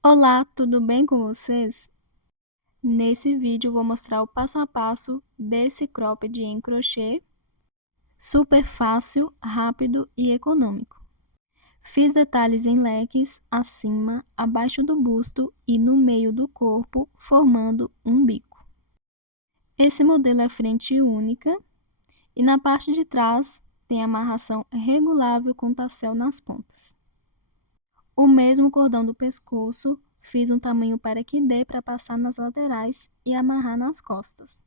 Olá, tudo bem com vocês? Nesse vídeo vou mostrar o passo a passo desse cropped em crochê, super fácil, rápido e econômico. Fiz detalhes em leques acima, abaixo do busto e no meio do corpo, formando um bico. Esse modelo é frente única e na parte de trás tem amarração regulável com tassel nas pontas. O mesmo cordão do pescoço, fiz um tamanho para que dê para passar nas laterais e amarrar nas costas.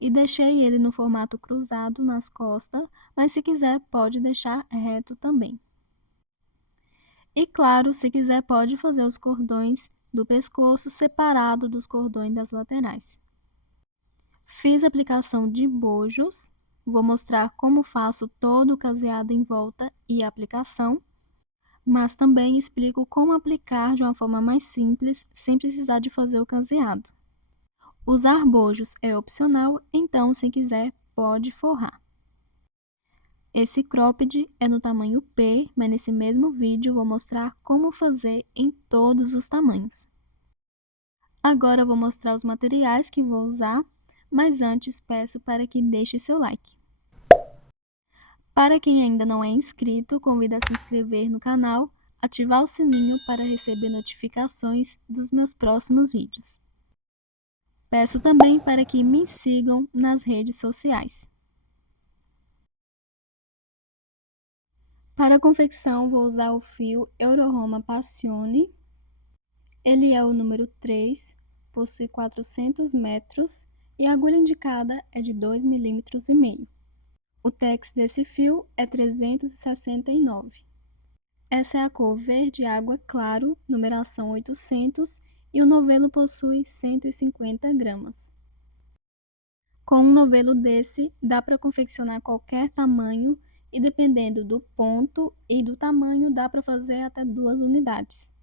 E deixei ele no formato cruzado nas costas, mas se quiser pode deixar reto também. E claro, se quiser pode fazer os cordões do pescoço separado dos cordões das laterais. Fiz aplicação de bojos, vou mostrar como faço todo o caseado em volta e aplicação, mas também explico como aplicar de uma forma mais simples, sem precisar de fazer o caseado. Usar bojos é opcional, então se quiser pode forrar. Esse cropped é no tamanho P, mas nesse mesmo vídeo vou mostrar como fazer em todos os tamanhos. Agora vou mostrar os materiais que vou usar, mas antes peço para que deixe seu like. Para quem ainda não é inscrito, convido a se inscrever no canal, ativar o sininho para receber notificações dos meus próximos vídeos. Peço também para que me sigam nas redes sociais. Para a confecção, vou usar o fio Euroroma Passione. Ele é o número 3, possui 400 metros e a agulha indicada é de 2,5 mm. O tex desse fio é 369. Essa é a cor verde água claro, numeração 800, e o novelo possui 150 gramas. Com um novelo desse, dá para confeccionar qualquer tamanho e dependendo do ponto e do tamanho, dá para fazer até 2 unidades.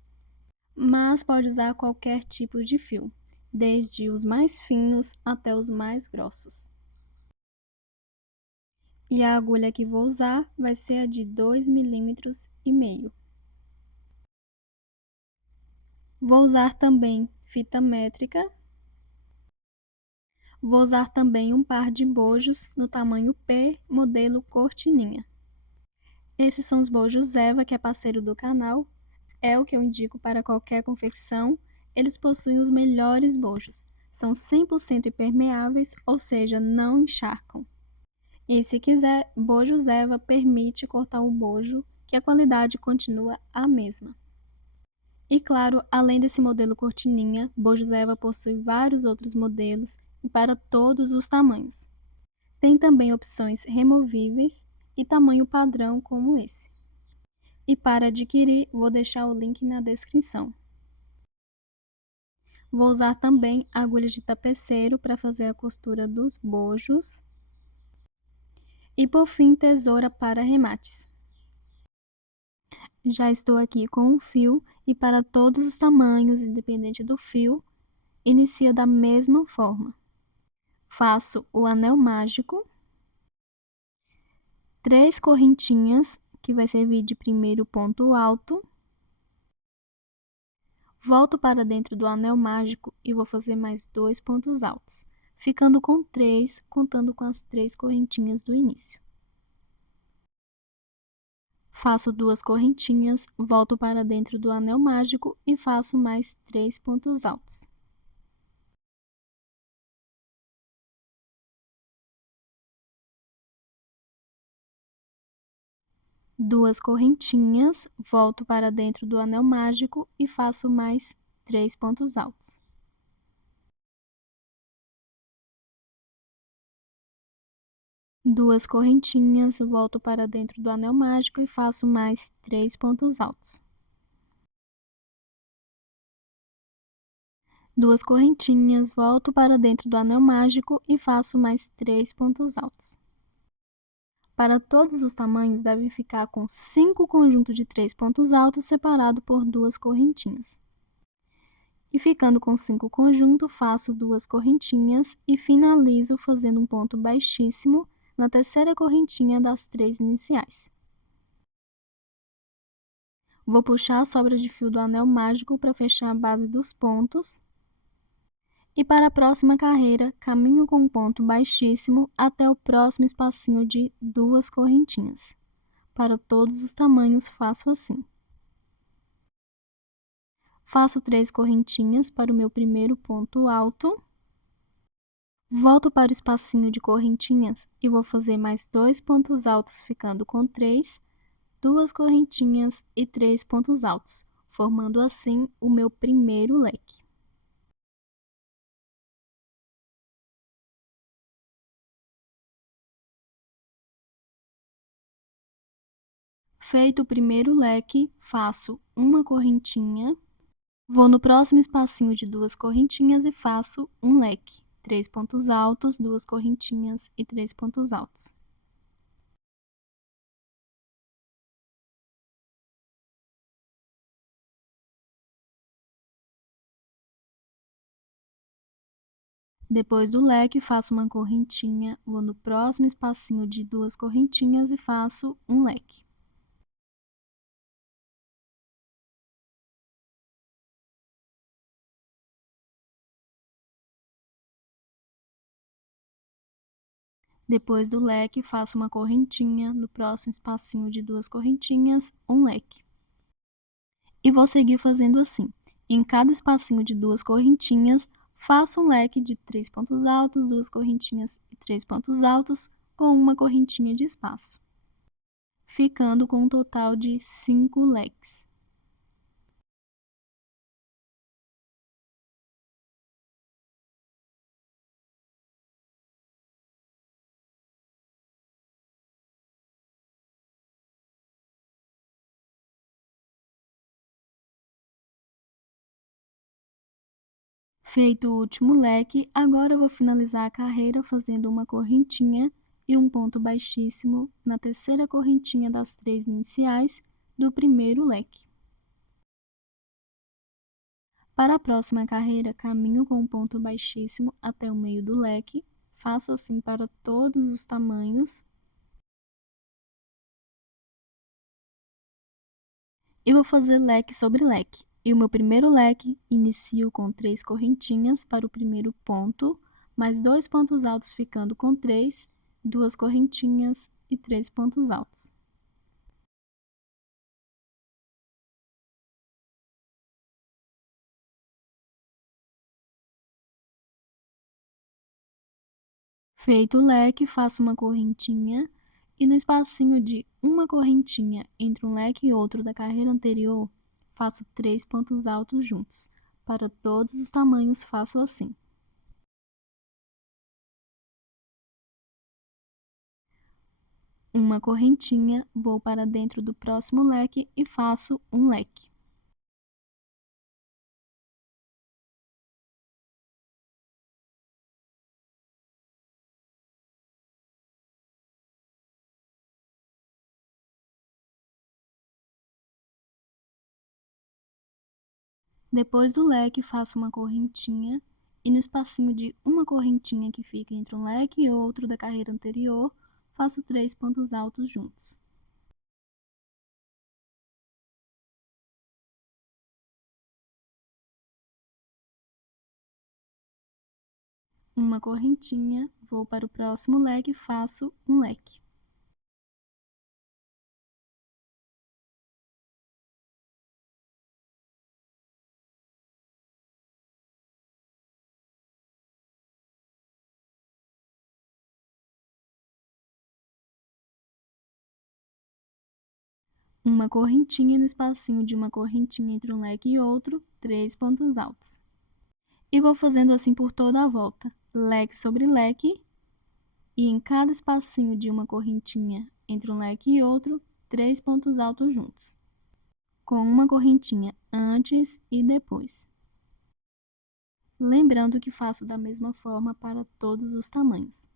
Mas pode usar qualquer tipo de fio, desde os mais finos até os mais grossos. E a agulha que vou usar vai ser a de 2,5 mm. Vou usar também fita métrica. Vou usar também um par de bojos no tamanho P, modelo cortininha. Esses são os bojos Eva, que é parceiro do canal. É o que eu indico para qualquer confecção. Eles possuem os melhores bojos. São 100% impermeáveis, ou seja, não encharcam. E se quiser, bojos Eva permite cortar o bojo, que a qualidade continua a mesma. E claro, além desse modelo cortininha, bojos Eva possui vários outros modelos e para todos os tamanhos. Tem também opções removíveis e tamanho padrão como esse. E para adquirir, vou deixar o link na descrição. Vou usar também agulha de tapeceiro para fazer a costura dos bojos. E por fim, tesoura para remates. Já estou aqui com o fio e para todos os tamanhos, independente do fio, inicio da mesma forma. Faço o anel mágico, 3 correntinhas, que vai servir de primeiro ponto alto. Volto para dentro do anel mágico e vou fazer mais 2 pontos altos, ficando com 3, contando com as 3 correntinhas do início. Faço 2 correntinhas, volto para dentro do anel mágico e faço mais 3 pontos altos. Duas correntinhas, volto para dentro do anel mágico e faço mais 3 pontos altos. Duas correntinhas, volto para dentro do anel mágico e faço mais 3 pontos altos. Duas correntinhas, volto para dentro do anel mágico e faço mais 3 pontos altos. Para todos os tamanhos, deve ficar com 5 conjuntos de 3 pontos altos separado por 2 correntinhas. E ficando com 5 conjuntos, faço 2 correntinhas e finalizo fazendo um ponto baixíssimo na terceira correntinha das 3 iniciais. Vou puxar a sobra de fio do anel mágico para fechar a base dos pontos. E para a próxima carreira, caminho com um ponto baixíssimo até o próximo espacinho de 2 correntinhas. Para todos os tamanhos, faço assim. Faço 3 correntinhas para o meu primeiro ponto alto. Volto para o espacinho de correntinhas e vou fazer mais 2 pontos altos, ficando com 3, 2 correntinhas e 3 pontos altos, formando assim o meu primeiro leque. Feito o primeiro leque, faço uma correntinha, vou no próximo espacinho de 2 correntinhas e faço um leque. 3 pontos altos, 2 correntinhas e 3 pontos altos. Depois do leque, faço uma correntinha, vou no próximo espacinho de 2 correntinhas e faço um leque. Depois do leque, faço uma correntinha, no próximo espacinho de 2 correntinhas, um leque. E vou seguir fazendo assim. Em cada espacinho de 2 correntinhas, faço um leque de 3 pontos altos, 2 correntinhas e 3 pontos altos, com uma correntinha de espaço, ficando com um total de 5 leques. Feito o último leque, agora eu vou finalizar a carreira fazendo uma correntinha e um ponto baixíssimo na terceira correntinha das 3 iniciais do primeiro leque. Para a próxima carreira, caminho com um ponto baixíssimo até o meio do leque, faço assim para todos os tamanhos. E vou fazer leque sobre leque. E o meu primeiro leque, inicio com 3 correntinhas para o primeiro ponto, mais 2 pontos altos ficando com 3, 2 correntinhas e 3 pontos altos. Feito o leque, faço uma correntinha e no espacinho de uma correntinha entre um leque e outro da carreira anterior, faço 3 pontos altos juntos. Para todos os tamanhos, faço assim. Uma correntinha, vou para dentro do próximo leque e faço um leque. Depois do leque, faço uma correntinha e no espacinho de uma correntinha que fica entre um leque e outro da carreira anterior, faço 3 pontos altos juntos. Uma correntinha, vou para o próximo leque e faço um leque. Uma correntinha no espacinho de uma correntinha entre um leque e outro, 3 pontos altos. E vou fazendo assim por toda a volta, leque sobre leque, e em cada espacinho de uma correntinha entre um leque e outro, 3 pontos altos juntos, com uma correntinha antes e depois. Lembrando que faço da mesma forma para todos os tamanhos.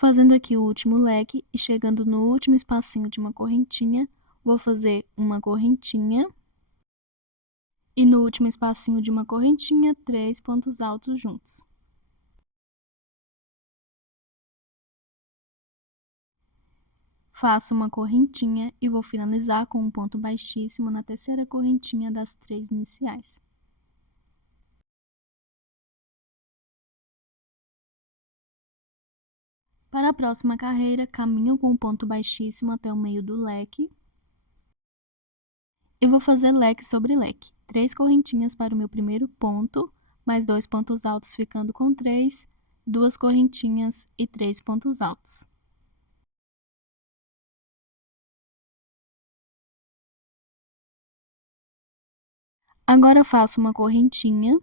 Fazendo aqui o último leque e chegando no último espacinho de uma correntinha, vou fazer uma correntinha. E no último espacinho de uma correntinha, 3 pontos altos juntos. Faço uma correntinha e vou finalizar com um ponto baixíssimo na terceira correntinha das 3 iniciais. Para a próxima carreira, caminho com um ponto baixíssimo até o meio do leque. E vou fazer leque sobre leque. 3 correntinhas para o meu primeiro ponto, mais 2 pontos altos ficando com 3, 2 correntinhas e 3 pontos altos. Agora faço uma correntinha.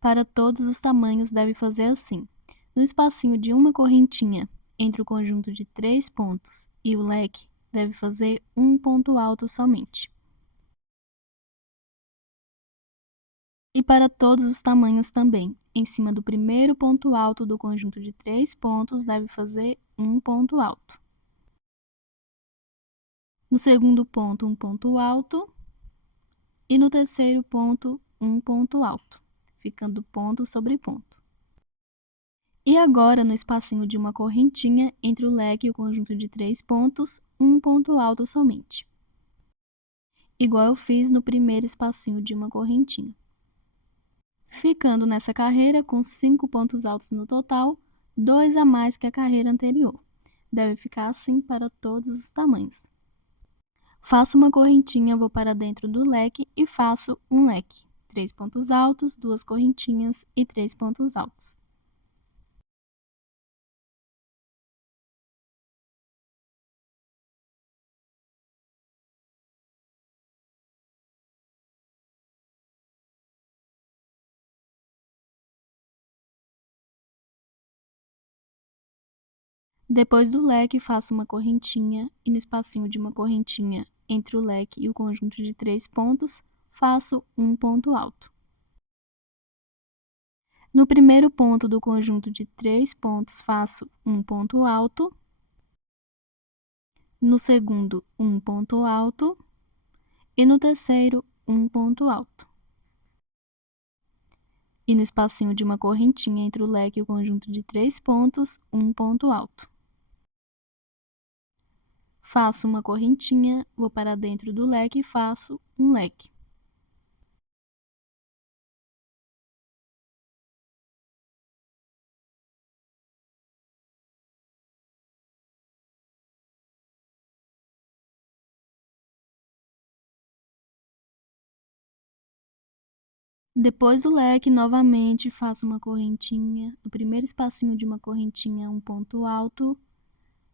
Para todos os tamanhos, deve fazer assim. No espacinho de uma correntinha entre o conjunto de 3 pontos e o leque, deve fazer um ponto alto somente. E para todos os tamanhos também, em cima do primeiro ponto alto do conjunto de 3 pontos, deve fazer um ponto alto. No segundo ponto, um ponto alto. E no terceiro ponto, um ponto alto, ficando ponto sobre ponto. E agora, no espacinho de uma correntinha, entre o leque e o conjunto de 3 pontos, um ponto alto somente. Igual eu fiz no primeiro espacinho de uma correntinha. Ficando nessa carreira com 5 pontos altos no total, 2 a mais que a carreira anterior. Deve ficar assim para todos os tamanhos. Faço uma correntinha, vou para dentro do leque e faço um leque. 3 pontos altos, 2 correntinhas e 3 pontos altos. Depois do leque, faço uma correntinha e no espacinho de uma correntinha entre o leque e o conjunto de 3 pontos, faço um ponto alto. No primeiro ponto do conjunto de 3 pontos, faço um ponto alto. No segundo, um ponto alto. E no terceiro, um ponto alto. E no espacinho de uma correntinha entre o leque e o conjunto de 3 pontos, um ponto alto. Faço uma correntinha, vou para dentro do leque e faço um leque. Depois do leque, novamente, faço uma correntinha. No primeiro espacinho de uma correntinha, um ponto alto.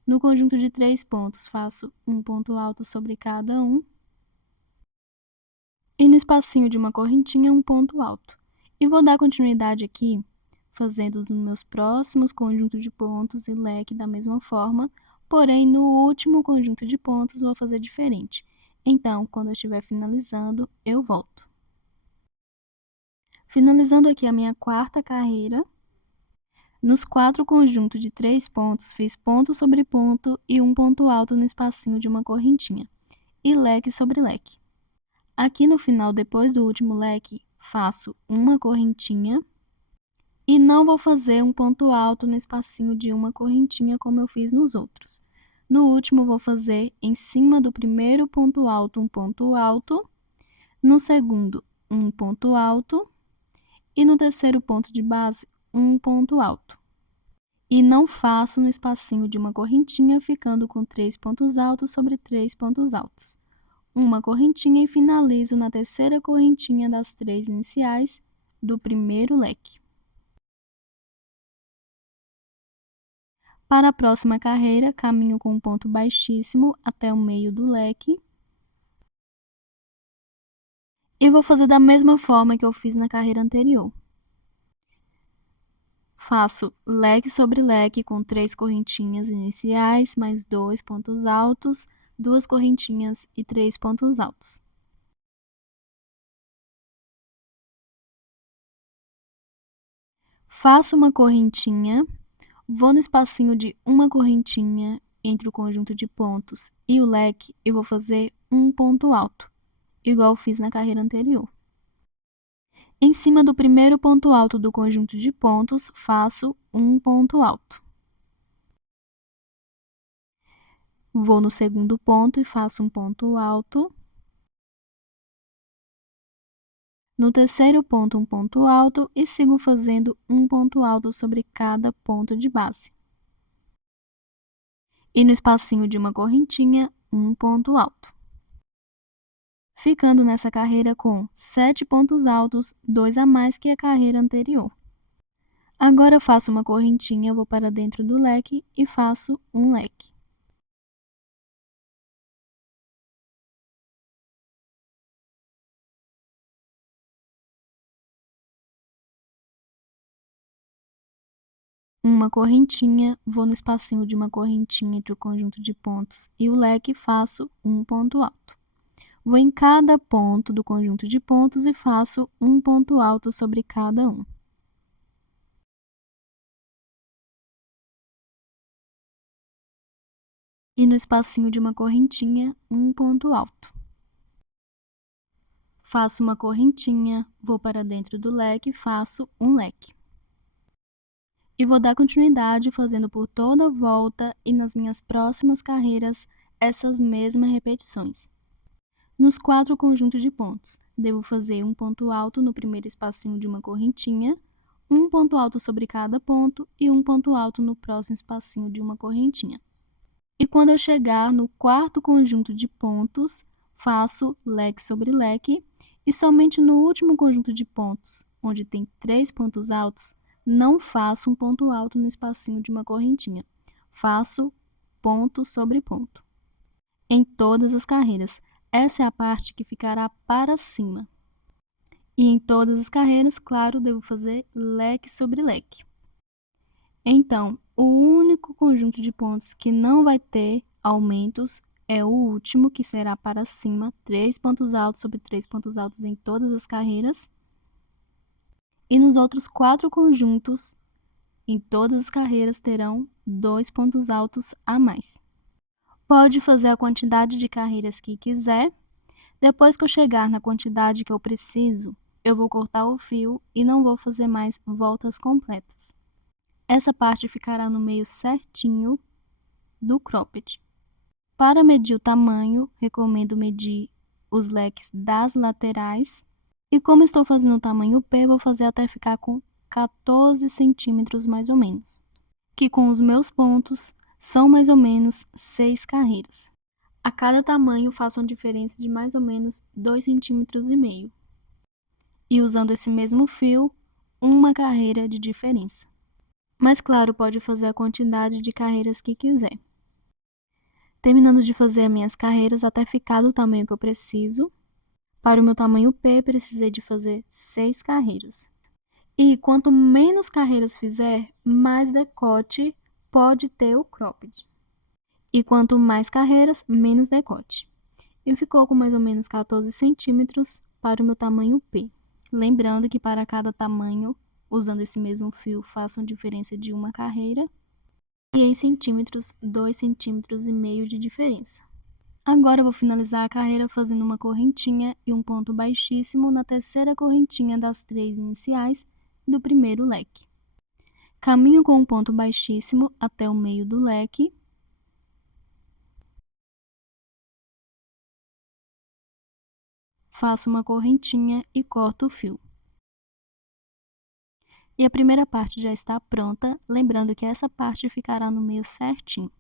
No conjunto de 3 pontos, faço um ponto alto sobre cada um. E no espacinho de uma correntinha, um ponto alto. E vou dar continuidade aqui, fazendo os meus próximos conjuntos de pontos e leque da mesma forma, porém, no último conjunto de pontos, vou fazer diferente. Então, quando eu estiver finalizando, eu volto. Finalizando aqui a minha quarta carreira, nos 4 conjuntos de 3 pontos, fiz ponto sobre ponto e um ponto alto no espacinho de uma correntinha, e leque sobre leque. Aqui no final, depois do último leque, faço uma correntinha e não vou fazer um ponto alto no espacinho de uma correntinha como eu fiz nos outros. No último, vou fazer em cima do primeiro ponto alto, um ponto alto, no segundo, um ponto alto, e no terceiro ponto de base, um ponto alto. E não faço no espacinho de uma correntinha, ficando com 3 pontos altos sobre 3 pontos altos. Uma correntinha e finalizo na terceira correntinha das 3 iniciais do primeiro leque. Para a próxima carreira, caminho com um ponto baixíssimo até o meio do leque. E vou fazer da mesma forma que eu fiz na carreira anterior. Faço leque sobre leque com 3 correntinhas iniciais, mais 2 pontos altos, 2 correntinhas e 3 pontos altos. Faço uma correntinha, Vou no espacinho de uma correntinha entre o conjunto de pontos e o leque e vou fazer um ponto alto, igual eu fiz na carreira anterior. Em cima do primeiro ponto alto do conjunto de pontos, faço um ponto alto. Vou no segundo ponto e faço um ponto alto. No terceiro ponto, um ponto alto e sigo fazendo um ponto alto sobre cada ponto de base. E no espacinho de uma correntinha, um ponto alto. Ficando nessa carreira com 7 pontos altos, 2 a mais que a carreira anterior. Agora eu faço uma correntinha, vou para dentro do leque e faço um leque. Uma correntinha, vou no espacinho de uma correntinha entre o conjunto de pontos e o leque e faço um ponto alto. Vou em cada ponto do conjunto de pontos e faço um ponto alto sobre cada um. E no espacinho de uma correntinha, um ponto alto. Faço uma correntinha, vou para dentro do leque e faço um leque. E vou dar continuidade fazendo por toda a volta e nas minhas próximas carreiras essas mesmas repetições. Nos 4 conjuntos de pontos, devo fazer um ponto alto no primeiro espacinho de uma correntinha, um ponto alto sobre cada ponto e um ponto alto no próximo espacinho de uma correntinha. E quando eu chegar no 4º conjunto de pontos, faço leque sobre leque e somente no último conjunto de pontos, onde tem 3 pontos altos, não faço um ponto alto no espacinho de uma correntinha. Faço ponto sobre ponto. Em todas as carreiras, essa é a parte que ficará para cima. E em todas as carreiras, claro, devo fazer leque sobre leque. Então, o único conjunto de pontos que não vai ter aumentos é o último, que será para cima, 3 pontos altos sobre 3 pontos altos em todas as carreiras. E nos outros 4 conjuntos, em todas as carreiras, terão 2 pontos altos a mais. Pode fazer a quantidade de carreiras que quiser. Depois que eu chegar na quantidade que eu preciso, eu vou cortar o fio e não vou fazer mais voltas completas. Essa parte ficará no meio certinho do cropped. Para medir o tamanho, recomendo medir os leques das laterais. E como estou fazendo o tamanho P, vou fazer até ficar com 14 centímetros mais ou menos. Que com os meus pontos, são mais ou menos 6 carreiras. A cada tamanho faço uma diferença de mais ou menos 2,5 centímetros. E usando esse mesmo fio, uma carreira de diferença. Mas claro, pode fazer a quantidade de carreiras que quiser. Terminando de fazer as minhas carreiras até ficar do tamanho que eu preciso. Para o meu tamanho P, precisei de fazer 6 carreiras. E quanto menos carreiras fizer, mais decote pode ter o cropped. E quanto mais carreiras, menos decote. E ficou com mais ou menos 14 centímetros para o meu tamanho P. Lembrando que para cada tamanho, usando esse mesmo fio, façam diferença de uma carreira. E em centímetros, 2,5 centímetros de diferença. Agora eu vou finalizar a carreira fazendo uma correntinha e um ponto baixíssimo na terceira correntinha das 3 iniciais do primeiro leque. Caminho com um ponto baixíssimo até o meio do leque. Faço uma correntinha e corto o fio. E a primeira parte já está pronta, lembrando que essa parte ficará no meio certinho.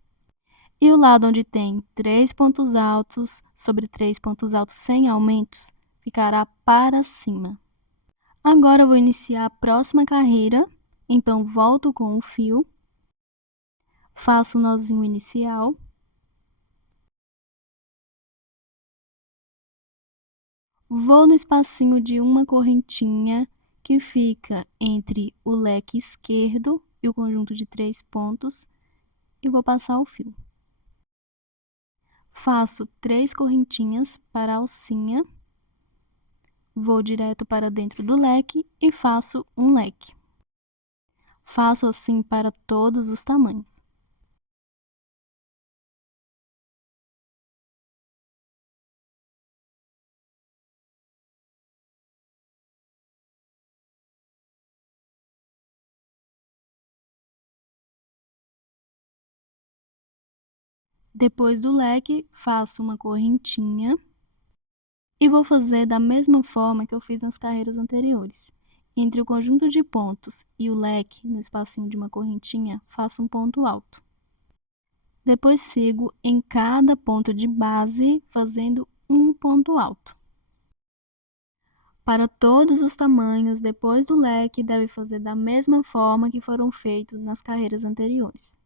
E o lado onde tem 3 pontos altos sobre 3 pontos altos sem aumentos, ficará para cima. Agora eu vou iniciar a próxima carreira, então volto com o fio, faço o nozinho inicial, vou no espacinho de uma correntinha que fica entre o leque esquerdo e o conjunto de 3 pontos e vou passar o fio. Faço 3 correntinhas para a alcinha, vou direto para dentro do leque e faço um leque. Faço assim para todos os tamanhos. Depois do leque, faço uma correntinha e vou fazer da mesma forma que eu fiz nas carreiras anteriores. Entre o conjunto de pontos e o leque, no espacinho de uma correntinha, faço um ponto alto. Depois sigo em cada ponto de base, fazendo um ponto alto. Para todos os tamanhos, depois do leque, deve fazer da mesma forma que foram feitos nas carreiras anteriores.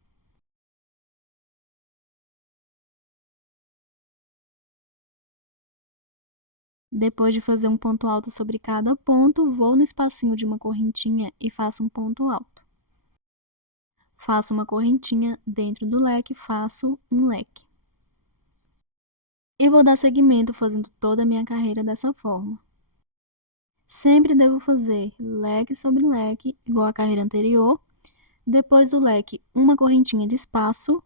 Depois de fazer um ponto alto sobre cada ponto, vou no espacinho de uma correntinha e faço um ponto alto. Faço uma correntinha dentro do leque, faço um leque. E vou dar seguimento fazendo toda a minha carreira dessa forma. Sempre devo fazer leque sobre leque, igual a carreira anterior. Depois do leque, uma correntinha de espaço.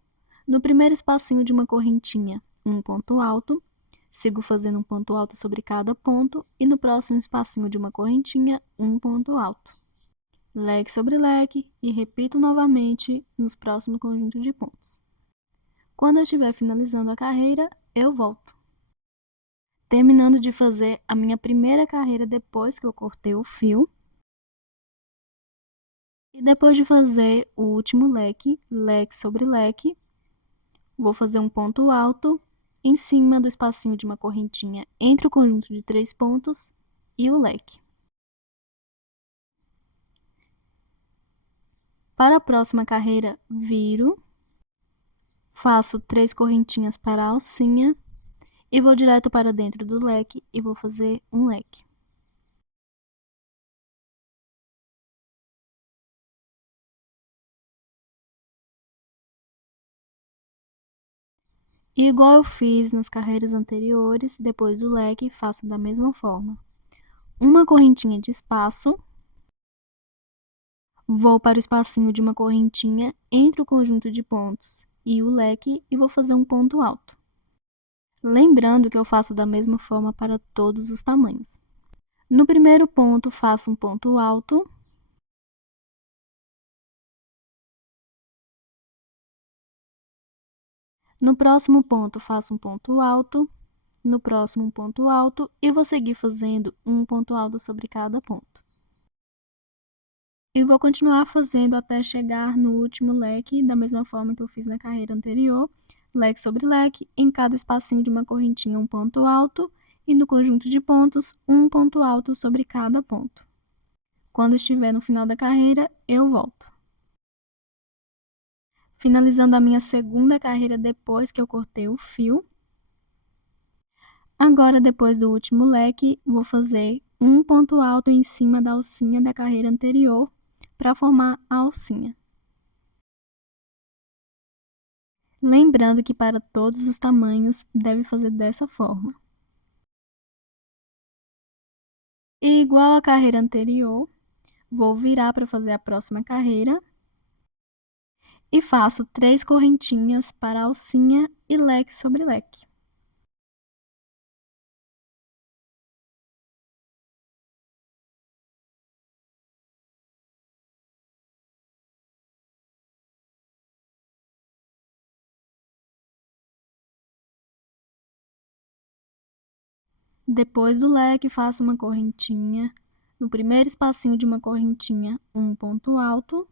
No primeiro espacinho de uma correntinha, um ponto alto. Sigo fazendo um ponto alto sobre cada ponto e no próximo espacinho de uma correntinha, um ponto alto. Leque sobre leque e repito novamente nos próximos conjuntos de pontos. Quando eu estiver finalizando a carreira, eu volto. Terminando de fazer a minha primeira carreira depois que eu cortei o fio. E depois de fazer o último leque, leque sobre leque, vou fazer um ponto alto em cima do espacinho de uma correntinha entre o conjunto de 3 pontos e o leque. Para a próxima carreira, viro, faço 3 correntinhas para a alcinha e vou direto para dentro do leque e vou fazer um leque. E igual eu fiz nas carreiras anteriores, depois do leque, faço da mesma forma. Uma correntinha de espaço, vou para o espacinho de uma correntinha entre o conjunto de pontos e o leque e vou fazer um ponto alto. Lembrando que eu faço da mesma forma para todos os tamanhos. No primeiro ponto, faço um ponto alto. No próximo ponto, faço um ponto alto. No próximo, um ponto alto. E vou seguir fazendo um ponto alto sobre cada ponto. E vou continuar fazendo até chegar no último leque, da mesma forma que eu fiz na carreira anterior. Leque sobre leque, em cada espacinho de uma correntinha um ponto alto. E no conjunto de pontos, um ponto alto sobre cada ponto. Quando estiver no final da carreira, eu volto. Finalizando a minha segunda carreira depois que eu cortei o fio. Agora, depois do último leque, vou fazer um ponto alto em cima da alcinha da carreira anterior para formar a alcinha. Lembrando que para todos os tamanhos deve fazer dessa forma. E igual à carreira anterior, vou virar para fazer a próxima carreira e faço 3 correntinhas para a alcinha e leque sobre leque. Depois do leque, faço uma correntinha. No primeiro espacinho de uma correntinha, um ponto alto.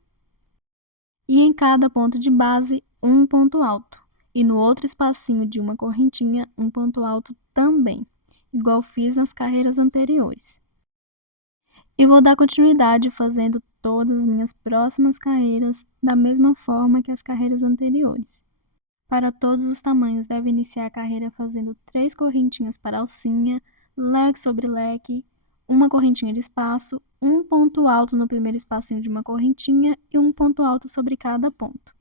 E em cada ponto de base, um ponto alto. E no outro espacinho de uma correntinha, um ponto alto também, igual fiz nas carreiras anteriores. E vou dar continuidade fazendo todas as minhas próximas carreiras da mesma forma que as carreiras anteriores. Para todos os tamanhos, deve iniciar a carreira fazendo 3 correntinhas para alcinha, leque sobre leque, uma correntinha de espaço, um ponto alto no primeiro espacinho de uma correntinha e um ponto alto sobre cada ponto.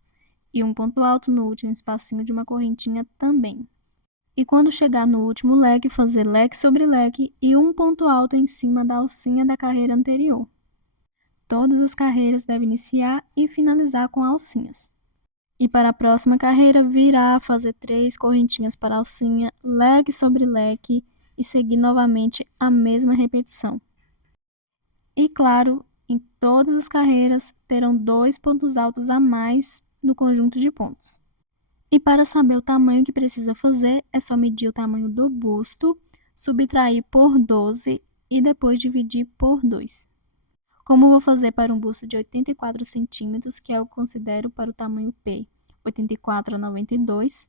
E um ponto alto no último espacinho de uma correntinha também. E quando chegar no último leque, fazer leque sobre leque e um ponto alto em cima da alcinha da carreira anterior. todas as carreiras deve iniciar e finalizar com alcinhas. E para a próxima carreira, virar, fazer 3 correntinhas para a alcinha, leque sobre leque e seguir novamente a mesma repetição. E claro, em todas as carreiras terão 2 pontos altos a mais no conjunto de pontos. E para saber o tamanho que precisa fazer, é só medir o tamanho do busto, subtrair por 12 e depois dividir por 2. Como vou fazer para um busto de 84 centímetros, que é o que eu considero para o tamanho P, 84 a 92,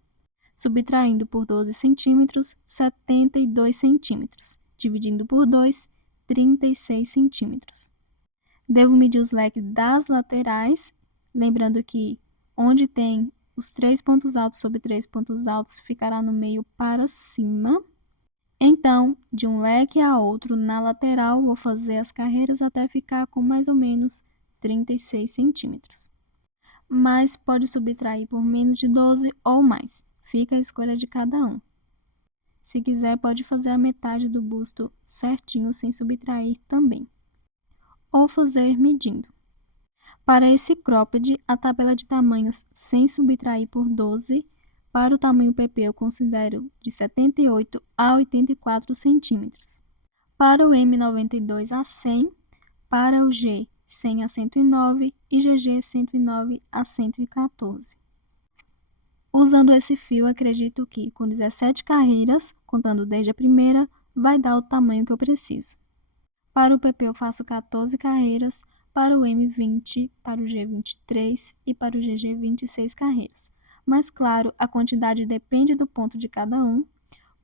subtraindo por 12 centímetros, 72 centímetros, dividindo por 2, 36 centímetros. Devo medir os leques das laterais, lembrando que onde tem os 3 pontos altos sobre 3 pontos altos ficará no meio para cima. Então, de um leque a outro na lateral, vou fazer as carreiras até ficar com mais ou menos 36 centímetros. Mas pode subtrair por menos de 12 ou mais, fica a escolha de cada um. Se quiser, pode fazer a metade do busto certinho sem subtrair também, ou fazer medindo. Para esse cropped, a tabela de tamanhos sem subtrair por 12, para o tamanho PP eu considero de 78 a 84 centímetros. Para o M92 a 100, para o G 100 a 109 e GG 109 a 114. Usando esse fio, acredito que com 17 carreiras, contando desde a primeira, vai dar o tamanho que eu preciso. Para o PP eu faço 14 carreiras, para o M 20, para o G 23 e para o GG 26 carreiras. Mas claro, a quantidade depende do ponto de cada um.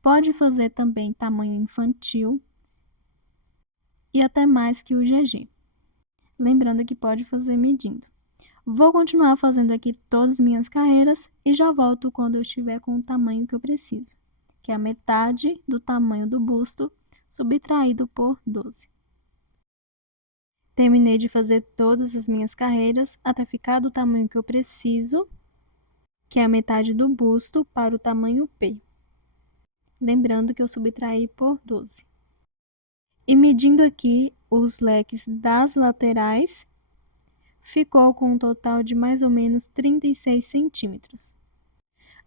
Pode fazer também tamanho infantil e até mais que o GG. Lembrando que pode fazer medindo. Vou continuar fazendo aqui todas as minhas carreiras e já volto quando eu estiver com o tamanho que eu preciso, que é a metade do tamanho do busto, subtraído por 12. Terminei de fazer todas as minhas carreiras até ficar do tamanho que eu preciso, que é a metade do busto, para o tamanho P. Lembrando que eu subtraí por 12. E medindo aqui os leques das laterais, ficou com um total de mais ou menos 36 centímetros.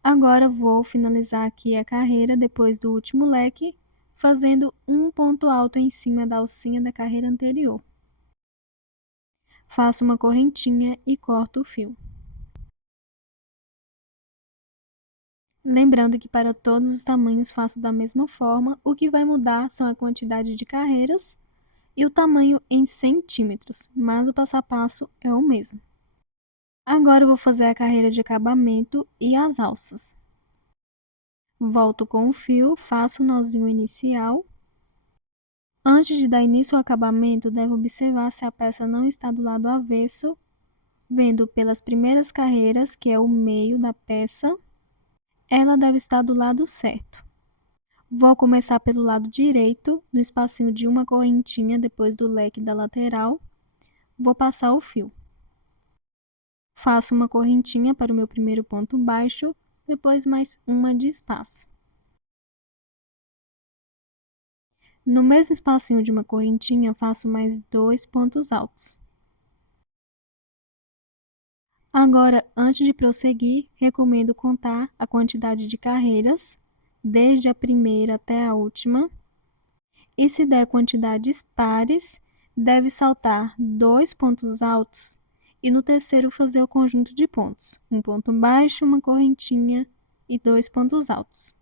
Agora vou finalizar aqui a carreira depois do último leque, fazendo um ponto alto em cima da alcinha da carreira anterior. Faço uma correntinha e corto o fio. Lembrando que para todos os tamanhos faço da mesma forma, o que vai mudar são a quantidade de carreiras e o tamanho em centímetros, mas o passo a passo é o mesmo. Agora eu vou fazer a carreira de acabamento e as alças. Volto com o fio, faço o nozinho inicial. Antes de dar início ao acabamento, devo observar se a peça não está do lado avesso, vendo pelas primeiras carreiras, que é o meio da peça, ela deve estar do lado certo. Vou começar pelo lado direito, no espacinho de uma correntinha depois do leque da lateral. Vou passar o fio. Faço uma correntinha para o meu primeiro ponto baixo, depois mais uma de espaço. No mesmo espacinho de uma correntinha, faço mais 2 pontos altos. Agora, antes de prosseguir, recomendo contar a quantidade de carreiras, desde a primeira até a última. E se der quantidades pares, deve saltar 2 pontos altos e no terceiro fazer o conjunto de pontos, um ponto baixo, uma correntinha e 2 pontos altos.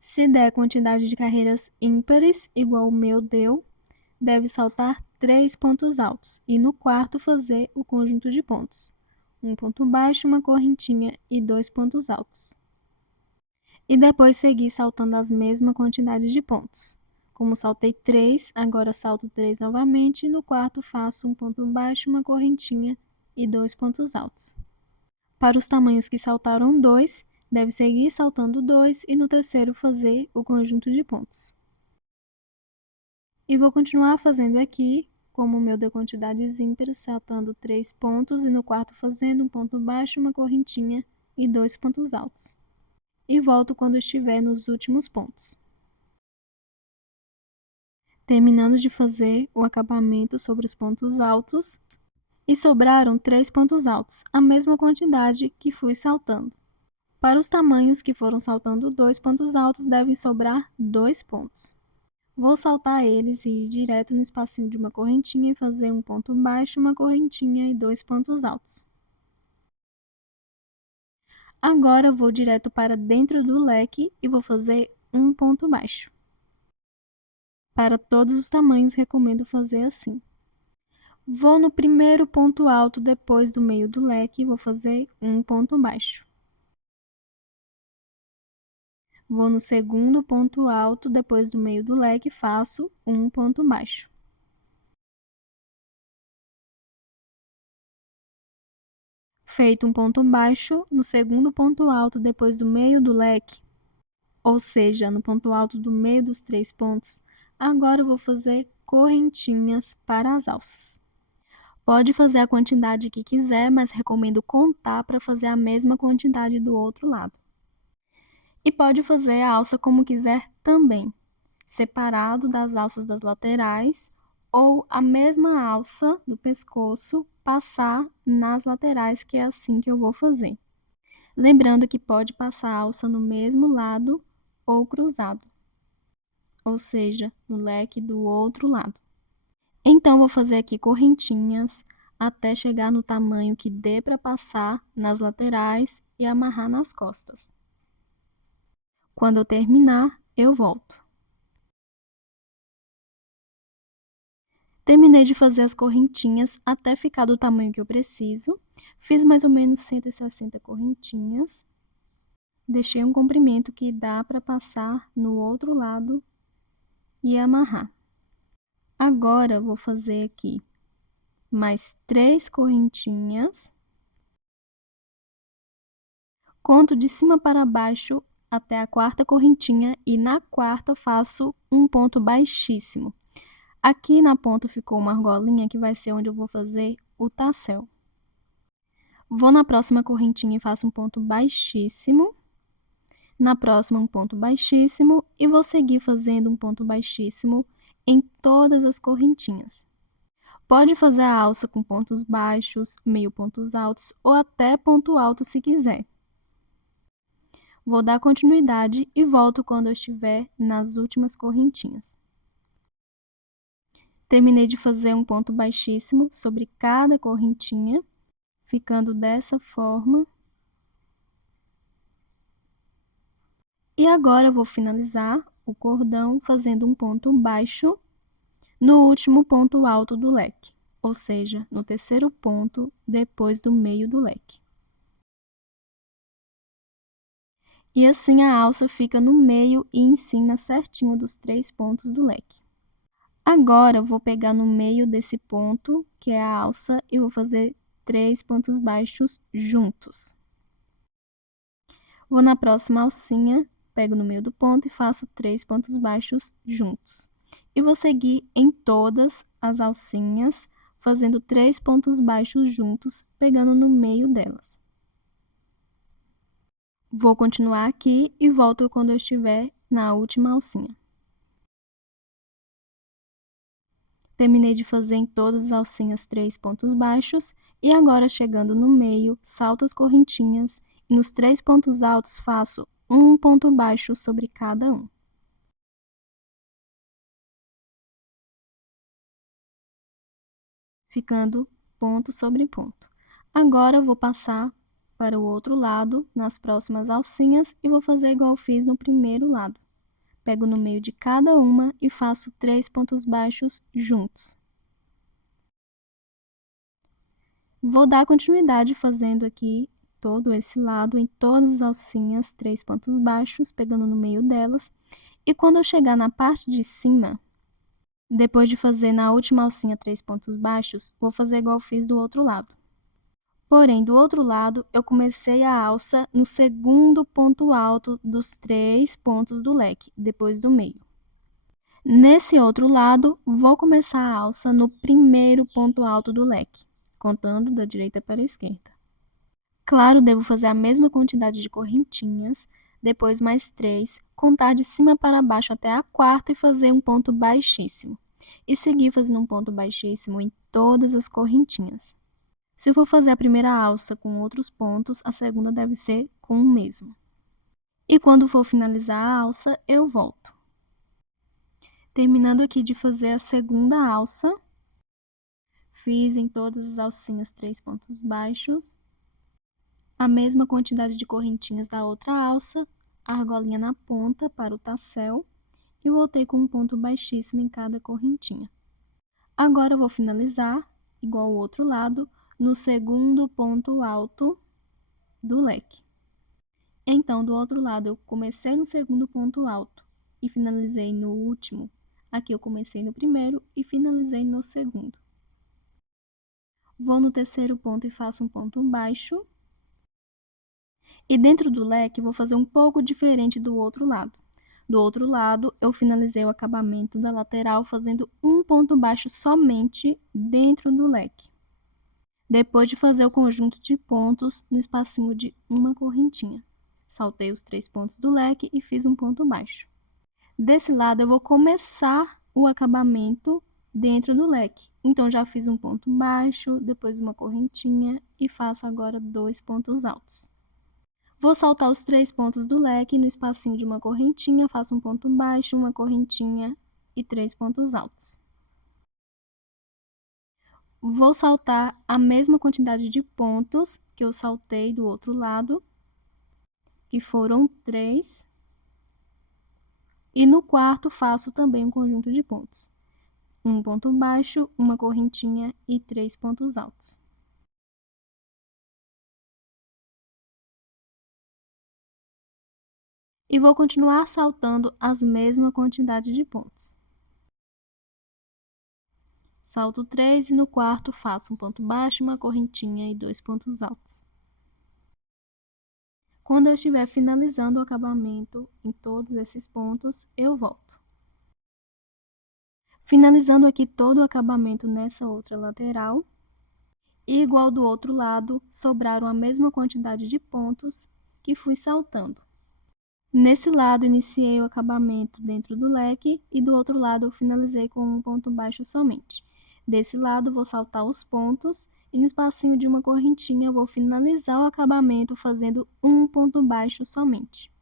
Se der quantidade de carreiras ímpares, igual o meu deu, deve saltar 3 pontos altos e no quarto fazer o conjunto de pontos, um ponto baixo, uma correntinha e 2 pontos altos. E depois seguir saltando as mesmas quantidades de pontos. Como saltei 3, agora salto 3 novamente e no quarto faço um ponto baixo, uma correntinha e 2 pontos altos. Para os tamanhos que saltaram 2, deve seguir saltando 2 e no terceiro fazer o conjunto de pontos. E vou continuar fazendo aqui, como o meu deu quantidades ímpares, saltando 3 pontos e no quarto fazendo um ponto baixo, uma correntinha e 2 pontos altos. E volto quando estiver nos últimos pontos. terminando de fazer o acabamento sobre os pontos altos, e sobraram 3 pontos altos, a mesma quantidade que fui saltando. Para os tamanhos que foram saltando 2 pontos altos, devem sobrar 2 pontos. Vou saltar eles e ir direto no espacinho de uma correntinha e fazer um ponto baixo, uma correntinha e 2 pontos altos. Agora vou direto para dentro do leque e vou fazer um ponto baixo. Para todos os tamanhos, recomendo fazer assim. Vou no primeiro ponto alto depois do meio do leque e vou fazer um ponto baixo. Vou no segundo ponto alto depois do meio do leque e faço um ponto baixo. Feito um ponto baixo, no segundo ponto alto depois do meio do leque, ou seja, no ponto alto do meio dos 3 pontos, agora eu vou fazer correntinhas para as alças. Pode fazer a quantidade que quiser, mas recomendo contar para fazer a mesma quantidade do outro lado. E pode fazer a alça como quiser também, separado das alças das laterais, ou a mesma alça do pescoço passar nas laterais, que é assim que eu vou fazer. Lembrando que pode passar a alça no mesmo lado ou cruzado, ou seja, no leque do outro lado. Então, vou fazer aqui correntinhas até chegar no tamanho que dê para passar nas laterais e amarrar nas costas. Quando eu terminar, eu volto. Terminei de fazer as correntinhas até ficar do tamanho que eu preciso. Fiz mais ou menos 160 correntinhas. Deixei um comprimento que dá para passar no outro lado e amarrar. Agora, vou fazer aqui mais 3 correntinhas. Conto de cima para baixo até a quarta correntinha e na quarta faço um ponto baixíssimo. Aqui na ponta ficou uma argolinha que vai ser onde eu vou fazer o tassel. Vou na próxima correntinha e faço um ponto baixíssimo. Na próxima, um ponto baixíssimo e vou seguir fazendo um ponto baixíssimo em todas as correntinhas. Pode fazer a alça com pontos baixos, meio pontos altos ou até ponto alto se quiser. Vou dar continuidade e volto quando eu estiver nas últimas correntinhas. Terminei de fazer um ponto baixíssimo sobre cada correntinha, ficando dessa forma. E agora eu vou finalizar o cordão fazendo um ponto baixo no último ponto alto do leque, ou seja, no terceiro ponto depois do meio do leque. E assim a alça fica no meio e em cima certinho dos 3 pontos do leque. Agora, eu vou pegar no meio desse ponto, que é a alça, e vou fazer 3 pontos baixos juntos. Vou na próxima alcinha, pego no meio do ponto e faço 3 pontos baixos juntos. E vou seguir em todas as alcinhas, fazendo 3 pontos baixos juntos, pegando no meio delas. Vou continuar aqui e volto quando eu estiver na última alcinha. Terminei de fazer em todas as alcinhas 3 pontos baixos e agora, chegando no meio, salto as correntinhas e nos 3 pontos altos faço um ponto baixo sobre cada um. Ficando ponto sobre ponto. Agora, vou passar para o outro lado, nas próximas alcinhas, e vou fazer igual fiz no primeiro lado. Pego no meio de cada uma e faço 3 pontos baixos juntos. Vou dar continuidade fazendo aqui todo esse lado em todas as alcinhas, 3 pontos baixos, pegando no meio delas. E quando eu chegar na parte de cima, depois de fazer na última alcinha 3 pontos baixos, vou fazer igual fiz do outro lado. Porém, do outro lado, eu comecei a alça no segundo ponto alto dos 3 pontos do leque, depois do meio. Nesse outro lado, vou começar a alça no primeiro ponto alto do leque, contando da direita para a esquerda. Claro, devo fazer a mesma quantidade de correntinhas, depois mais 3, contar de cima para baixo até a quarta e fazer um ponto baixíssimo. E seguir fazendo um ponto baixíssimo em todas as correntinhas. Se for fazer a primeira alça com outros pontos, a segunda deve ser com o mesmo. E quando for finalizar a alça, eu volto. Terminando aqui de fazer a segunda alça, fiz em todas as alcinhas 3 pontos baixos, a mesma quantidade de correntinhas da outra alça, a argolinha na ponta para o tassel e voltei com um ponto baixíssimo em cada correntinha. Agora eu vou finalizar, igual ao outro lado, no segundo ponto alto do leque. Então, do outro lado, eu comecei no segundo ponto alto e finalizei no último. Aqui eu comecei no primeiro e finalizei no segundo. Vou no terceiro ponto e faço um ponto baixo. E dentro do leque, vou fazer um pouco diferente do outro lado. Do outro lado, eu finalizei o acabamento da lateral fazendo um ponto baixo somente dentro do leque. Depois de fazer o conjunto de pontos no espacinho de uma correntinha. Saltei os 3 pontos do leque e fiz um ponto baixo. Desse lado, eu vou começar o acabamento dentro do leque. Então, já fiz um ponto baixo, depois uma correntinha e faço agora 2 pontos altos. Vou saltar os 3 pontos do leque no espacinho de uma correntinha, faço um ponto baixo, uma correntinha e 3 pontos altos. Vou saltar a mesma quantidade de pontos que eu saltei do outro lado, que foram 3. E no quarto faço também um conjunto de pontos. Um ponto baixo, uma correntinha e 3 pontos altos. E vou continuar saltando as mesma quantidade de pontos. Salto 3 e no quarto faço um ponto baixo, uma correntinha e 2 pontos altos. Quando eu estiver finalizando o acabamento em todos esses pontos, eu volto. Finalizando aqui todo o acabamento nessa outra lateral, e igual do outro lado, sobraram a mesma quantidade de pontos que fui saltando. Nesse lado, iniciei o acabamento dentro do leque e do outro lado eu finalizei com um ponto baixo somente. Desse lado, vou saltar os pontos e no espacinho de uma correntinha eu vou finalizar o acabamento fazendo um ponto baixo somente.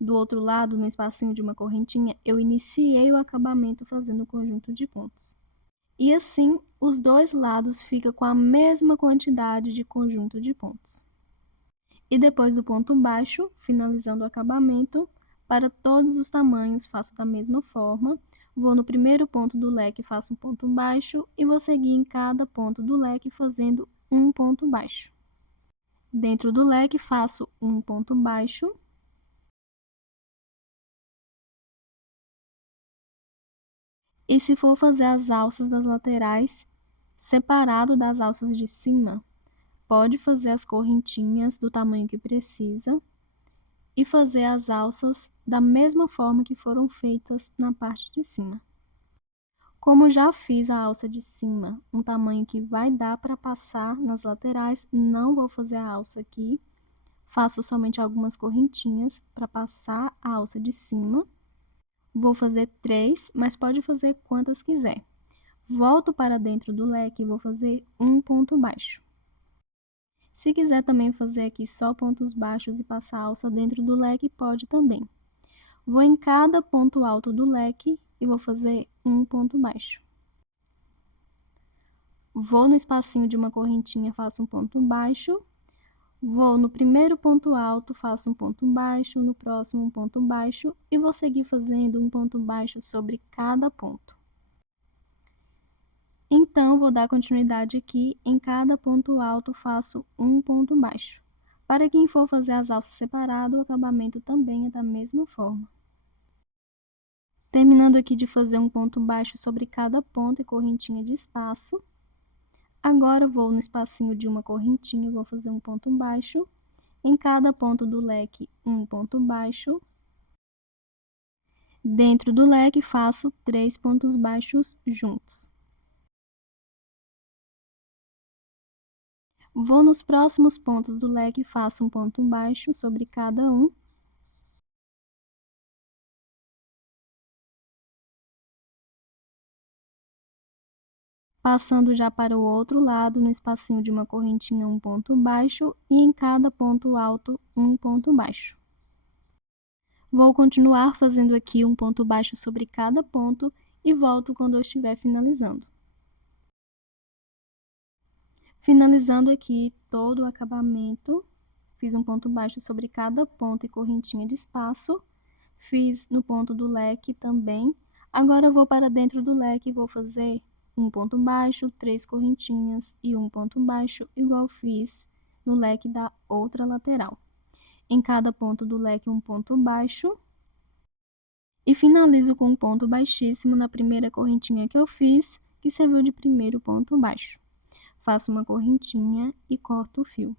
Do outro lado, no espacinho de uma correntinha, eu iniciei o acabamento fazendo o conjunto de pontos. E assim, os dois lados ficam com a mesma quantidade de conjunto de pontos. E depois do ponto baixo, finalizando o acabamento, para todos os tamanhos faço da mesma forma. Vou no primeiro ponto do leque, faço um ponto baixo e vou seguir em cada ponto do leque fazendo um ponto baixo. Dentro do leque faço um ponto baixo. E se for fazer as alças das laterais, separado das alças de cima, pode fazer as correntinhas do tamanho que precisa e fazer as alças da mesma forma que foram feitas na parte de cima. Como já fiz a alça de cima, um tamanho que vai dar para passar nas laterais, não vou fazer a alça aqui. Faço somente algumas correntinhas para passar a alça de cima. Vou fazer 3, mas pode fazer quantas quiser. Volto para dentro do leque e vou fazer um ponto baixo. Se quiser também fazer aqui só pontos baixos e passar a alça dentro do leque, pode também. Vou em cada ponto alto do leque e vou fazer um ponto baixo. Vou no espacinho de uma correntinha, faço um ponto baixo. Vou no primeiro ponto alto, faço um ponto baixo, no próximo um ponto baixo e vou seguir fazendo um ponto baixo sobre cada ponto. Então, vou dar continuidade aqui, em cada ponto alto faço um ponto baixo. Para quem for fazer as alças separado, o acabamento também é da mesma forma. Terminando aqui de fazer um ponto baixo sobre cada ponto e correntinha de espaço. Agora, vou no espacinho de uma correntinha e vou fazer um ponto baixo. Em cada ponto do leque, um ponto baixo. Dentro do leque, faço 3 pontos baixos juntos. Vou nos próximos pontos do leque e faço um ponto baixo sobre cada um. passando já para o outro lado no espacinho de uma correntinha um ponto baixo e em cada ponto alto um ponto baixo. Vou continuar fazendo aqui um ponto baixo sobre cada ponto e volto quando eu estiver finalizando. Finalizando aqui todo o acabamento, fiz um ponto baixo sobre cada ponto e correntinha de espaço, fiz no ponto do leque também. Agora eu vou para dentro do leque e vou fazer um ponto baixo, 3 correntinhas e um ponto baixo, igual fiz no leque da outra lateral. Em cada ponto do leque um ponto baixo e finalizo com um ponto baixíssimo na primeira correntinha que eu fiz, que serviu de primeiro ponto baixo. Faço uma correntinha e corto o fio.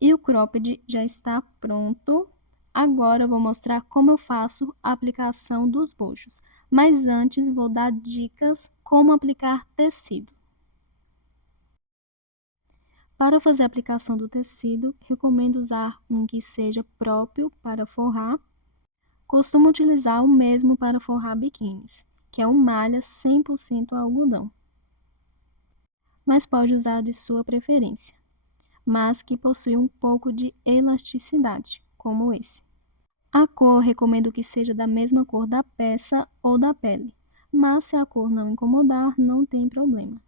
E o cropped já está pronto. Agora eu vou mostrar como eu faço a aplicação dos bojos. Mas antes vou dar dicas como aplicar tecido. Para fazer a aplicação do tecido, recomendo usar um que seja próprio para forrar. Costumo utilizar o mesmo para forrar biquínis, que é um malha 100% algodão. Mas pode usar de sua preferência, mas que possui um pouco de elasticidade, como esse. A cor recomendo que seja da mesma cor da peça ou da pele, mas se a cor não incomodar, não tem problema.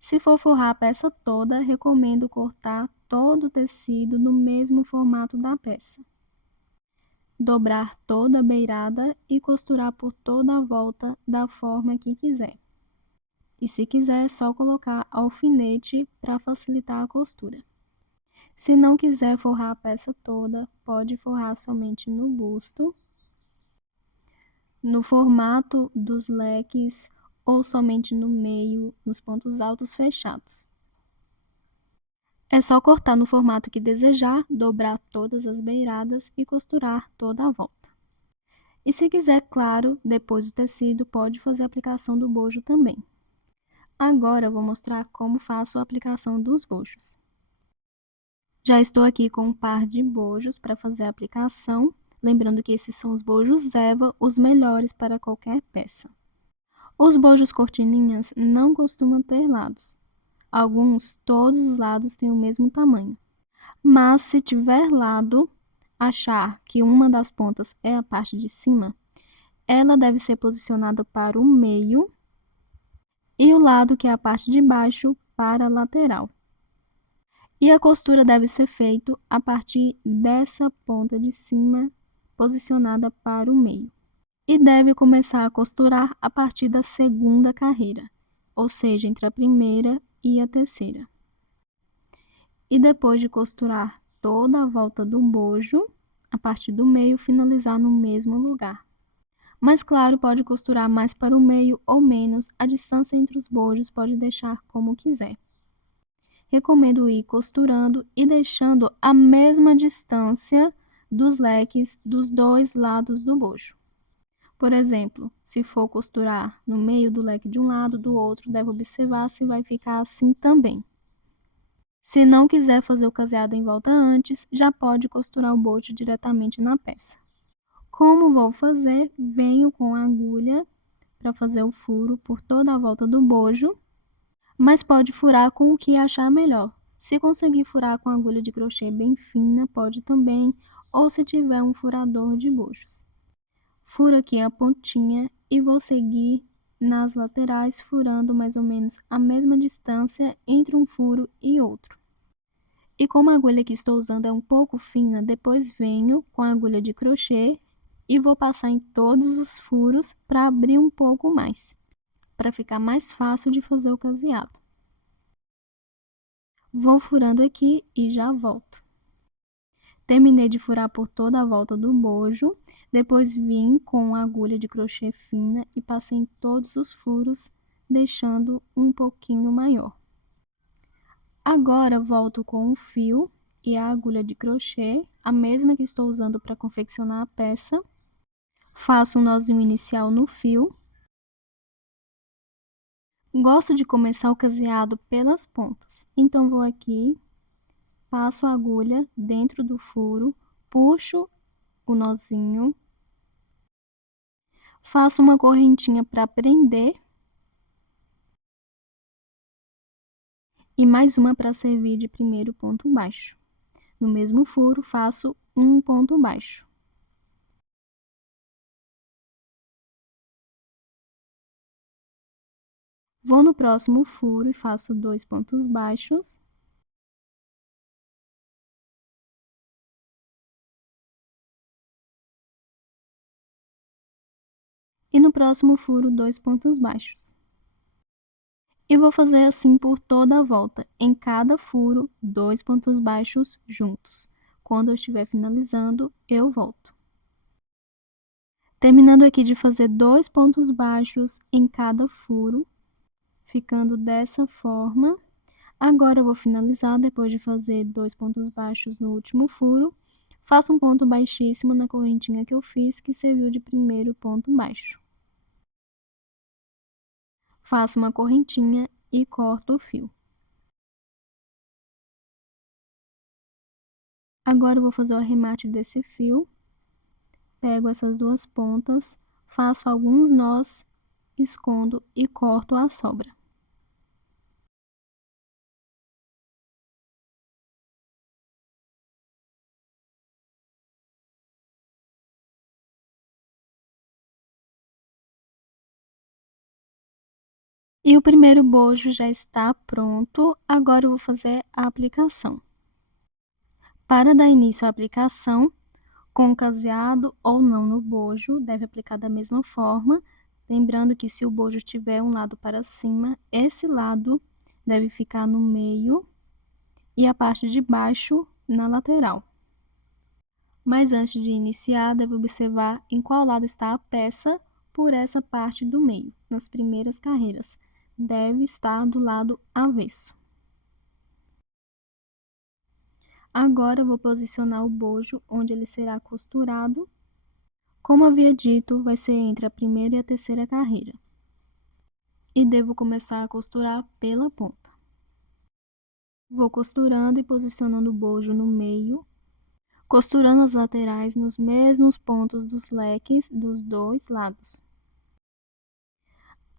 Se for forrar a peça toda, recomendo cortar todo o tecido no mesmo formato da peça. Dobrar toda a beirada e costurar por toda a volta da forma que quiser. E se quiser, é só colocar alfinete para facilitar a costura. Se não quiser forrar a peça toda, pode forrar somente no busto, no formato dos leques ou somente no meio, nos pontos altos fechados. É só cortar no formato que desejar, dobrar todas as beiradas e costurar toda a volta. E se quiser, claro, depois do tecido, pode fazer a aplicação do bojo também. Agora eu vou mostrar como faço a aplicação dos bojos. Já estou aqui com um par de bojos para fazer a aplicação, lembrando que esses são os bojos Eva, os melhores para qualquer peça. Os bojos cortininhas não costumam ter lados. Alguns, todos os lados têm o mesmo tamanho. Mas se tiver lado, achar que uma das pontas é a parte de cima, ela deve ser posicionada para o meio e o lado que é a parte de baixo para a lateral. E a costura deve ser feita a partir dessa ponta de cima, posicionada para o meio. E deve começar a costurar a partir da segunda carreira, ou seja, entre a primeira e a terceira. E depois de costurar toda a volta do bojo, a partir do meio, finalizar no mesmo lugar. Mas claro, pode costurar mais para o meio ou menos, a distância entre os bojos pode deixar como quiser. Recomendo ir costurando e deixando a mesma distância dos leques dos dois lados do bojo. Por exemplo, se for costurar no meio do leque de um lado, do outro, deve observar se vai ficar assim também. Se não quiser fazer o caseado em volta antes, já pode costurar o bojo diretamente na peça. Como vou fazer? Venho com a agulha para fazer o furo por toda a volta do bojo, mas pode furar com o que achar melhor. Se conseguir furar com agulha de crochê bem fina, pode também, ou se tiver um furador de bojos. Furo aqui a pontinha e vou seguir nas laterais, furando mais ou menos a mesma distância entre um furo e outro. E como a agulha que estou usando é um pouco fina, depois venho com a agulha de crochê e vou passar em todos os furos para abrir um pouco mais, para ficar mais fácil de fazer o caseado. Vou furando aqui e já volto. Terminei de furar por toda a volta do bojo, depois vim com a agulha de crochê fina e passei em todos os furos, deixando um pouquinho maior. Agora volto com o fio e a agulha de crochê, a mesma que estou usando para confeccionar a peça. Faço um nozinho inicial no fio. Gosto de começar o caseado pelas pontas, então vou aqui, passo a agulha dentro do furo, puxo o nozinho, Faço uma correntinha para prender e mais uma para servir de primeiro ponto baixo. No mesmo furo, faço um ponto baixo. Vou no próximo furo e faço 2 pontos baixos. E no próximo furo, 2 pontos baixos. E vou fazer assim por toda a volta, em cada furo, 2 pontos baixos juntos. Quando eu estiver finalizando, eu volto. Terminando aqui de fazer 2 pontos baixos em cada furo, ficando dessa forma. Agora eu vou finalizar depois de fazer 2 pontos baixos no último furo. Faço um ponto baixíssimo na correntinha que eu fiz, que serviu de primeiro ponto baixo. Faço uma correntinha e corto o fio. Agora eu vou fazer o arremate desse fio. Pego essas duas pontas, faço alguns nós, escondo e corto a sobra. E o primeiro bojo já está pronto, agora eu vou fazer a aplicação. Para dar início à aplicação, com caseado ou não no bojo, deve aplicar da mesma forma, lembrando que se o bojo tiver um lado para cima, esse lado deve ficar no meio e a parte de baixo na lateral. Mas antes de iniciar, deve observar em qual lado está a peça por essa parte do meio, nas primeiras carreiras. Deve estar do lado avesso. Agora, vou posicionar o bojo onde ele será costurado. Como havia dito, vai ser entre a primeira e a terceira carreira. E devo começar a costurar pela ponta. Vou costurando e posicionando o bojo no meio, costurando as laterais nos mesmos pontos dos leques dos dois lados.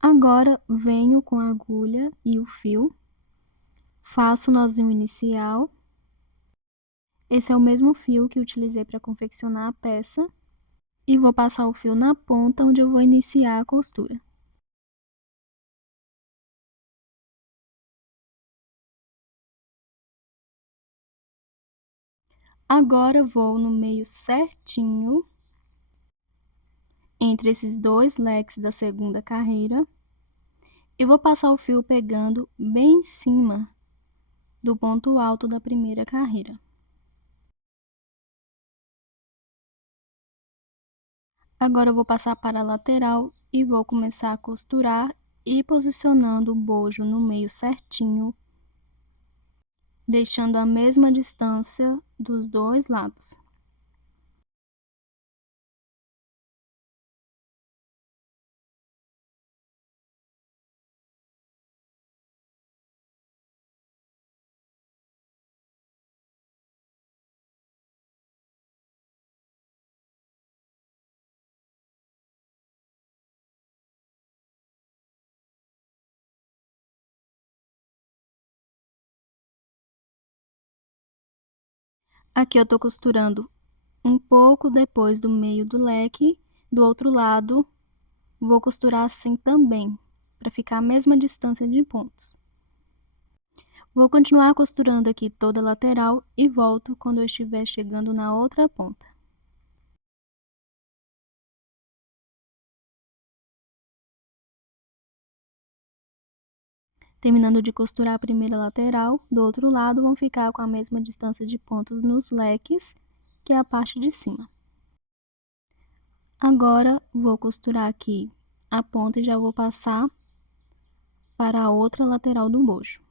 Agora, venho com a agulha e o fio, faço o nozinho inicial. Esse é o mesmo fio que utilizei para confeccionar a peça. E vou passar o fio na ponta onde eu vou iniciar a costura. Agora, vou no meio certinho, entre esses dois leques da segunda carreira, e vou passar o fio pegando bem em cima do ponto alto da primeira carreira. Agora, eu vou passar para a lateral e vou começar a costurar e posicionando o bojo no meio certinho, deixando a mesma distância dos dois lados. Aqui eu tô costurando um pouco depois do meio do leque, do outro lado, vou costurar assim também, para ficar a mesma distância de pontos. Vou continuar costurando aqui toda a lateral e volto quando eu estiver chegando na outra ponta. Terminando de costurar a primeira lateral, do outro lado vão ficar com a mesma distância de pontos nos leques, que é a parte de cima. Agora, vou costurar aqui a ponta e já vou passar para a outra lateral do bojo.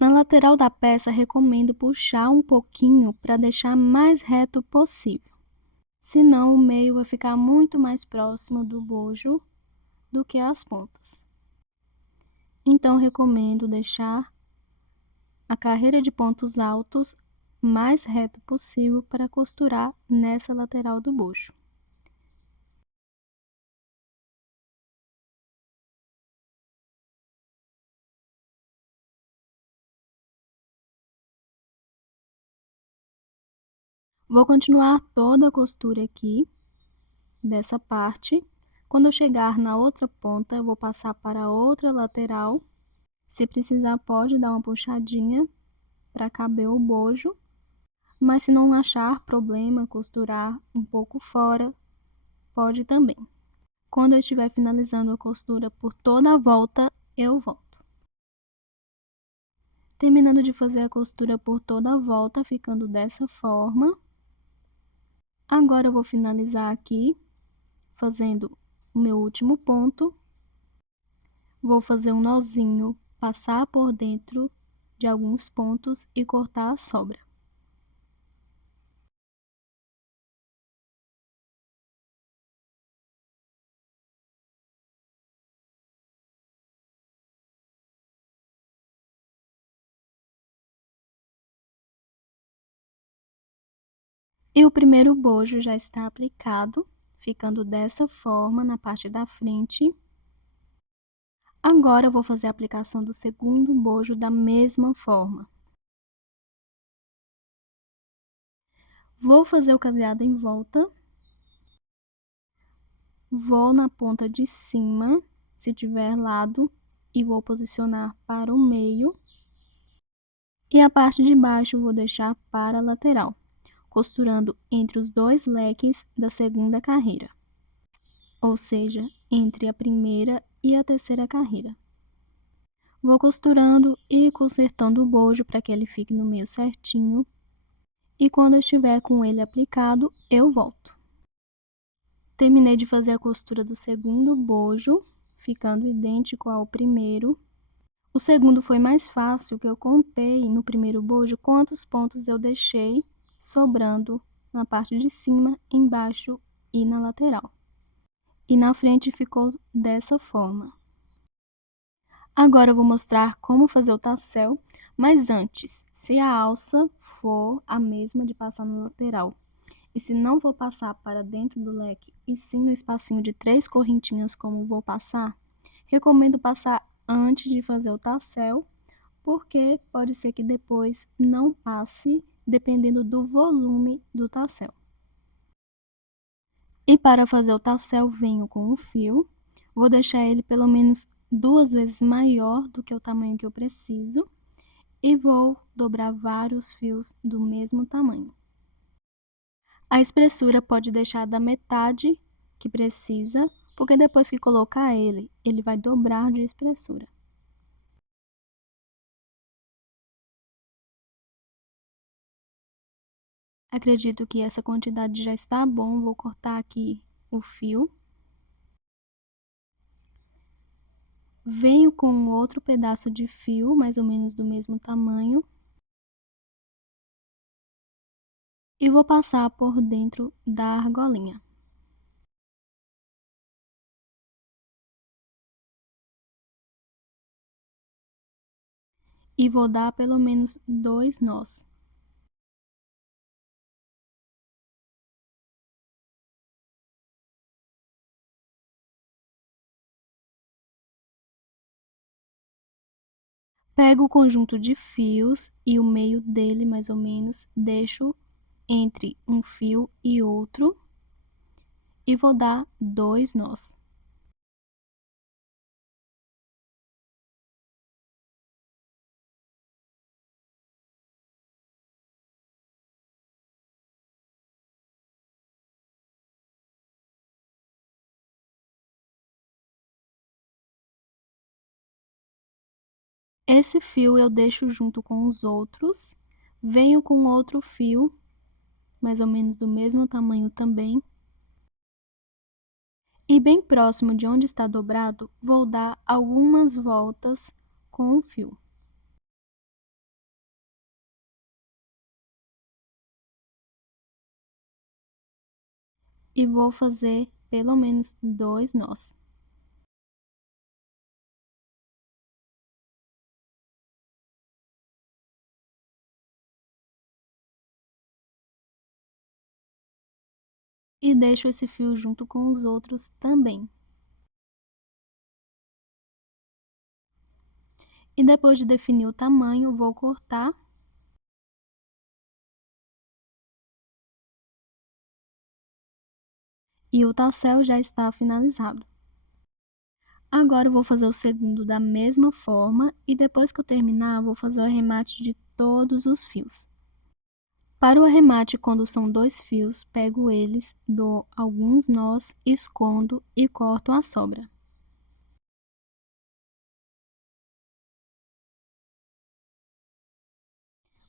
Na lateral da peça, recomendo puxar um pouquinho para deixar mais reto possível. Senão, o meio vai ficar muito mais próximo do bojo do que as pontas. Então, recomendo deixar a carreira de pontos altos mais reto possível para costurar nessa lateral do bojo. Vou continuar toda a costura aqui, dessa parte. Quando eu chegar na outra ponta, eu vou passar para a outra lateral. Se precisar, pode dar uma puxadinha para caber o bojo. Mas se não achar problema costurar um pouco fora, pode também. Quando eu estiver finalizando a costura por toda a volta, eu volto. Terminando de fazer a costura por toda a volta, ficando dessa forma. Agora eu vou finalizar aqui, fazendo o meu último ponto. Vou fazer um nozinho, passar por dentro de alguns pontos e cortar a sobra. E o primeiro bojo já está aplicado, ficando dessa forma na parte da frente. Agora eu vou fazer a aplicação do segundo bojo da mesma forma. Vou fazer o caseado em volta. Vou na ponta de cima, se tiver lado, e vou posicionar para o meio. E a parte de baixo vou deixar para a lateral, costurando entre os dois leques da segunda carreira, ou seja, entre a primeira e a terceira carreira. Vou costurando e consertando o bojo para que ele fique no meio certinho. E quando eu estiver com ele aplicado, eu volto. Terminei de fazer a costura do segundo bojo, ficando idêntico ao primeiro. O segundo foi mais fácil, que eu contei no primeiro bojo quantos pontos eu deixei sobrando na parte de cima, embaixo e na lateral. E na frente ficou dessa forma. Agora eu vou mostrar como fazer o tassel, mas antes, se a alça for a mesma de passar na lateral, e se não vou passar para dentro do leque, e sim no espacinho de 3 correntinhas como vou passar, recomendo passar antes de fazer o tassel, porque pode ser que depois não passe, dependendo do volume do tassel. E para fazer o tassel, venho com o fio, vou deixar ele pelo menos 2 vezes maior do que o tamanho que eu preciso, e vou dobrar vários fios do mesmo tamanho. A espessura pode deixar da metade que precisa, porque depois que colocar ele vai dobrar de espessura. Acredito que essa quantidade já está bom, vou cortar aqui o fio. Venho com outro pedaço de fio, mais ou menos do mesmo tamanho. E vou passar por dentro da argolinha. E vou dar pelo menos 2 nós. Pego o conjunto de fios e o meio dele, mais ou menos, deixo entre um fio e outro e vou dar 2 nós. Esse fio eu deixo junto com os outros, venho com outro fio, mais ou menos do mesmo tamanho também, e bem próximo de onde está dobrado, vou dar algumas voltas com o fio. e vou fazer pelo menos 2 nós. E deixo esse fio junto com os outros também. E depois de definir o tamanho, vou cortar. E o tassel já está finalizado. Agora eu vou fazer o segundo da mesma forma e depois que eu terminar, vou fazer o arremate de todos os fios. Para o arremate, quando são 2 fios, pego eles, dou alguns nós, escondo e corto a sobra.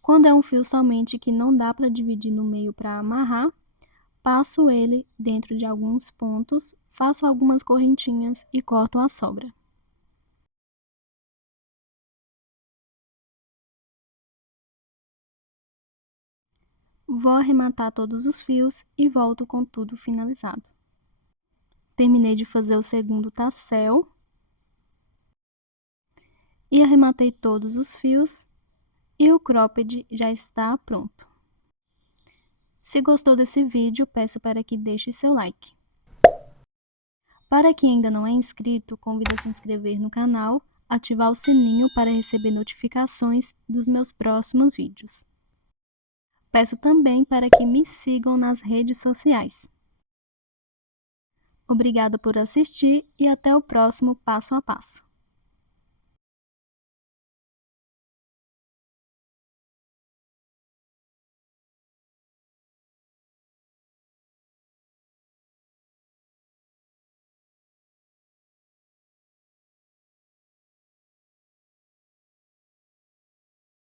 Quando é um fio somente que não dá para dividir no meio para amarrar, passo ele dentro de alguns pontos, faço algumas correntinhas e corto a sobra. Vou arrematar todos os fios e volto com tudo finalizado. Terminei de fazer o segundo tassel e arrematei todos os fios e o cropped já está pronto. Se gostou desse vídeo, peço para que deixe seu like. Para quem ainda não é inscrito, convido a se inscrever no canal, ativar o sininho para receber notificações dos meus próximos vídeos. Peço também para que me sigam nas redes sociais. Obrigada por assistir e até o próximo passo a passo.